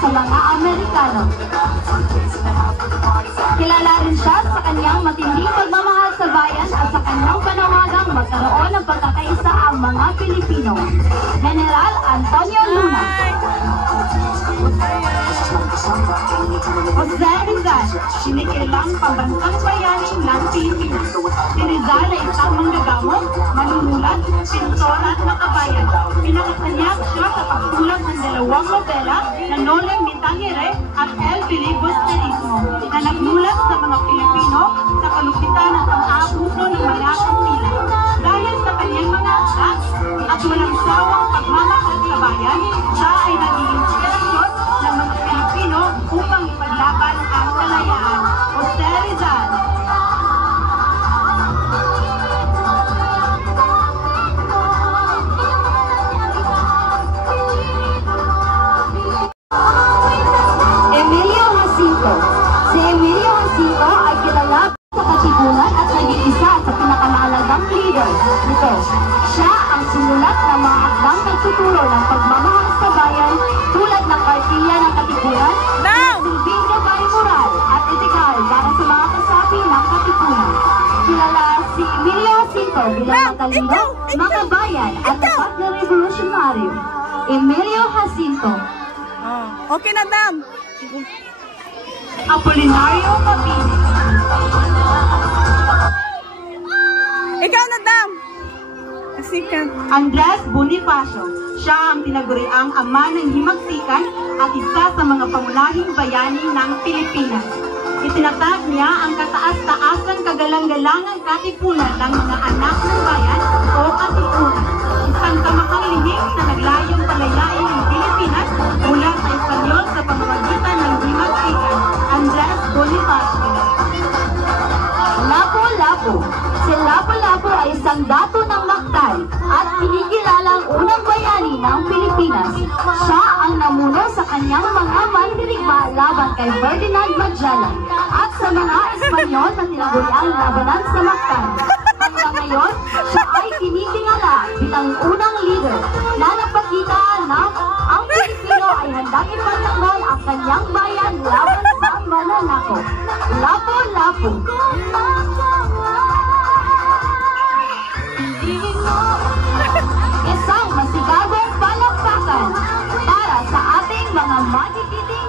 sa mga Amerikano. Kilala rin siya sa kanyang matinding pagmamahal sa bayan at sa kanyang panawagang magkaroon ng pagkakaisa ang mga Pilipino. General Antonio Luna. Jose Rizal, sinikilang pambansang bayani ng Pilipinas. Si Rizal ay isang manggagamot, manunulat, pintor at makabayan. Pinakatanyag siya sa pagsulat ng dalawang nobela na Nole Me Tangere at El Bilibus Terismo na nagmulat sa mga Pilipino sa kalupitan at pang-aabuso ng mga Kastila. Dahil sa kanyang mga aklat at walang sawang pagmamahal sa bayan, siya ay naging inspirasyon ng mga Pilipino upang ipaglaban ang kalayaan. Jose Rizal. Emilio Jacinto. Si Emilio Jacinto ay kilala sa katipunan at naging isa sa pinakamahalagang leader nito. Siya ang sumulat ng mga akdang nagtuturo ng pagmamahal sa bayan tulad ng Kartilya ng Katipunan na silbing gabay moral at etikal para sa mga kasapi ng katipunan. Kilala si Emilio Jacinto bilang matalino, makabayan at tapat na revolusyonaryo. Emilio Jacinto. Okay na, Dam. Apolinario Mabini. Ikaw na, Dam. Asikan. Andres Bonifacio. Siya ang tinaguriang ama ng himagsikan at isa sa mga pangunahing bayani ng Pilipinas. Itinatag niya ang kataas-taasang kagalang-galangang katipunan ng mga anak ng bayan o katipunan. Isang tamakang lihim na naglayong palayain ng Pilipinas mula sa Espanyol sa pamamagitan ng himagsikan. Andres Bonifacio. Lapu-Lapu. Si Lapu-Lapu ay isang dato ng Mactan at kinikilalang unang bayani ng Pilipinas. Siya ang namuno sa kanyang mga mandirigma laban kay Ferdinand Magellan at sa mga Espanyol na tinaguriang labanan sa Mactan. Hanggang ngayon, siya ay kinitingala bilang unang leader na nagpakita na ang Pilipino ay handang ipagtanggol ang kanyang bayan laban sa mananakop. Lapu-Lapu. Isang masigabong palakpakan para sa ating mga magigiting